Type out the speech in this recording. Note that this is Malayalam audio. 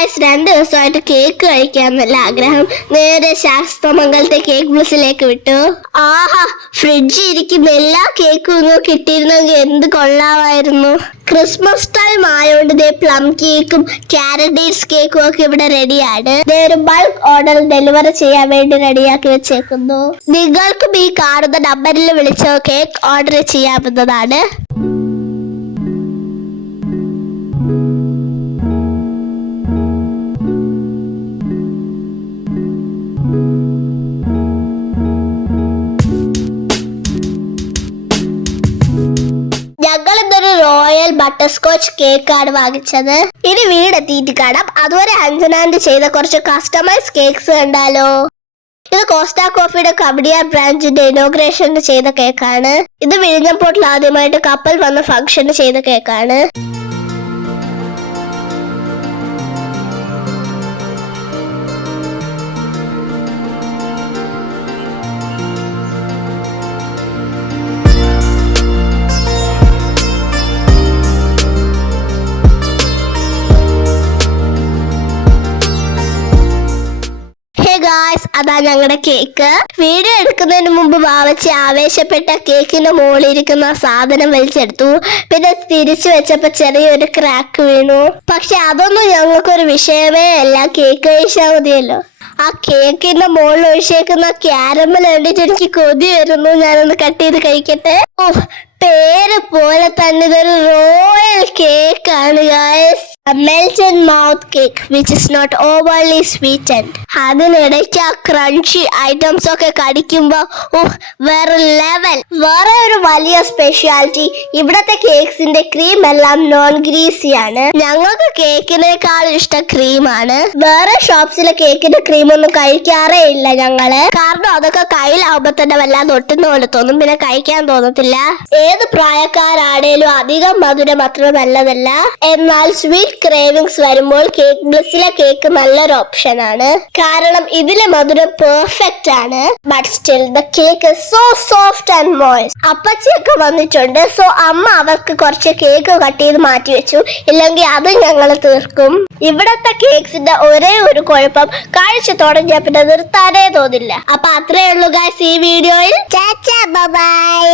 ഗായ്സ് 2 ദിവസമായിട്ട് കേക്ക് കഴിക്കാൻ നല്ല ആഗ്രഹം. നേരെ ശാസ്ത്രമംഗലത്തെ കേക്ക് ബ്ലിസിലേക്ക് വിട്ടു. ആഹാ, ഫ്രിഡ്ജിൽ ഇരിക്കുന്ന എല്ലാ കേക്കും ഇങ്ങ് കിട്ടിയിരുന്നെങ്കിൽ എന്ത് കൊള്ളാമായിരുന്നു. ക്രിസ്മസ് ടൈം ആയതുകൊണ്ട് ദേ പ്ലം കേക്കും കാരഡീസ് കേക്കും ഒക്കെ ഇവിടെ റെഡിയാണ്. ഒരു ബൾക്ക് ഓർഡർ ഡെലിവറി ചെയ്യാൻ വേണ്ടി റെഡിയാക്കി വെച്ചേക്കുന്നു. നിങ്ങൾക്കും ഈ കാണുന്ന നമ്പറിൽ വിളിച്ചോ കേക്ക് ഓർഡർ ചെയ്യാവുന്നതാണ്. ഞങ്ങൾ ഇന്നൊരു റോയൽ ബട്ടർ സ്കോച്ച് കേക്കാണ് വാങ്ങിച്ചത്. ഇനി വീടെത്തിയിട്ട് കാണാം. അതുവരെ അഞ്ജനാന്റെ ചെയ്ത കുറച്ച് കസ്റ്റമൈസ് കേക്ക്സ് കണ്ടാലോ. ഇത് കോസ്റ്റ കോഫിയുടെ കവടിയ ബ്രാഞ്ചിന്റെ ഇനോഗ്രേഷന് ചെയ്ത കേക്കാണ്. ഇത് വിഴിഞ്ഞപ്പോട്ടിൽ ആദ്യമായിട്ട് കപ്പൽ വന്ന ഫംഗ്ഷന് ചെയ്ത കേക്കാണ്. അതാ ഞങ്ങളുടെ കേക്ക്. വീഡിയോ എടുക്കുന്നതിന് മുമ്പ് വാവച്ചി ആവേശപ്പെട്ട കേക്കിന്റെ മുകളിലിരിക്കുന്ന സാധനം വലിച്ചെടുത്തു. പിന്നെ തിരിച്ചു വെച്ചപ്പോ ചെറിയൊരു ക്രാക്ക് വീണു. പക്ഷെ അതൊന്നും ഞങ്ങൾക്കൊരു വിഷയമേ അല്ല. കേക്ക് കഴിച്ചാൽ മതിയല്ലോ. ആ കേക്കിന്റെ മുകളിൽ ഒഴിച്ചേക്കുന്ന ക്യാരമൽ കണ്ടിട്ട് എനിക്ക് കൊതി വരുന്നു. ഞാനൊന്ന് കട്ട് ചെയ്ത് കഴിക്കട്ടെ. പേര് പോലെ തന്നെ ഇതൊരു റോയൽ കേക്ക് ആണ് guys. A melted mouth cake which is not overly sweetened. അതിനിടയ്ക്ക് ആ ക്രഞ്ചി ഐറ്റംസ് ഒക്കെ കടിക്കുമ്പോ വേറെ ലെവൽ. വേറെ ഒരു വലിയ സ്പെഷ്യാലിറ്റി, ഇവിടത്തെ കേക്സിന്റെ ക്രീം എല്ലാം നോൺ ഗ്രീസി ആണ്. ഞങ്ങൾക്ക് കേക്കിനേക്കാളും ഇഷ്ടം ക്രീമാണ്. വേറെ ഷോപ്സിലെ കേക്കിന്റെ ക്രീം ഒന്നും കഴിക്കാറേ ഇല്ല ഞങ്ങള്. കാരണം അതൊക്കെ കയ്യിലാവുമ്പോ തന്നെ വല്ലാതെ ഒട്ടുന്ന പോലെ തോന്നും. പിന്നെ കഴിക്കാൻ തോന്നത്തില്ല. ഏത് പ്രായക്കാരാണേലും അധികം മധുരം അത്ര നല്ലതല്ല. എന്നാൽ സ്വീറ്റ് ക്രേവിങ്സ് വരുമ്പോൾ കേക്ക് ബ്ലിസിലെ കേക്ക് നല്ലൊരു ഓപ്ഷൻ ആണ്. കാരണം ഇതിലെ മധുരം പെർഫെക്റ്റ് ആണ്. But still the cake is so soft and moist. അപ്പച്ചിയൊക്കെ വന്നിട്ടുണ്ട്. സോ അമ്മ അവർക്ക് കുറച്ച് കേക്ക് കട്ട് ചെയ്ത് മാറ്റി വെച്ചു. ഇല്ലെങ്കിൽ അത് ഞങ്ങൾ തീർക്കും. ഇവിടത്തെ കേക്സിന്റെ ഒരേ ഒരു കുഴപ്പം, കഴിച്ചു തുടങ്ങിയ പിന്നെ നിർത്താനേ തോന്നില്ല. അപ്പൊ അത്രേ ഉള്ളൂ ഗൈസ് ഈ വീഡിയോയിൽ. ബൈ.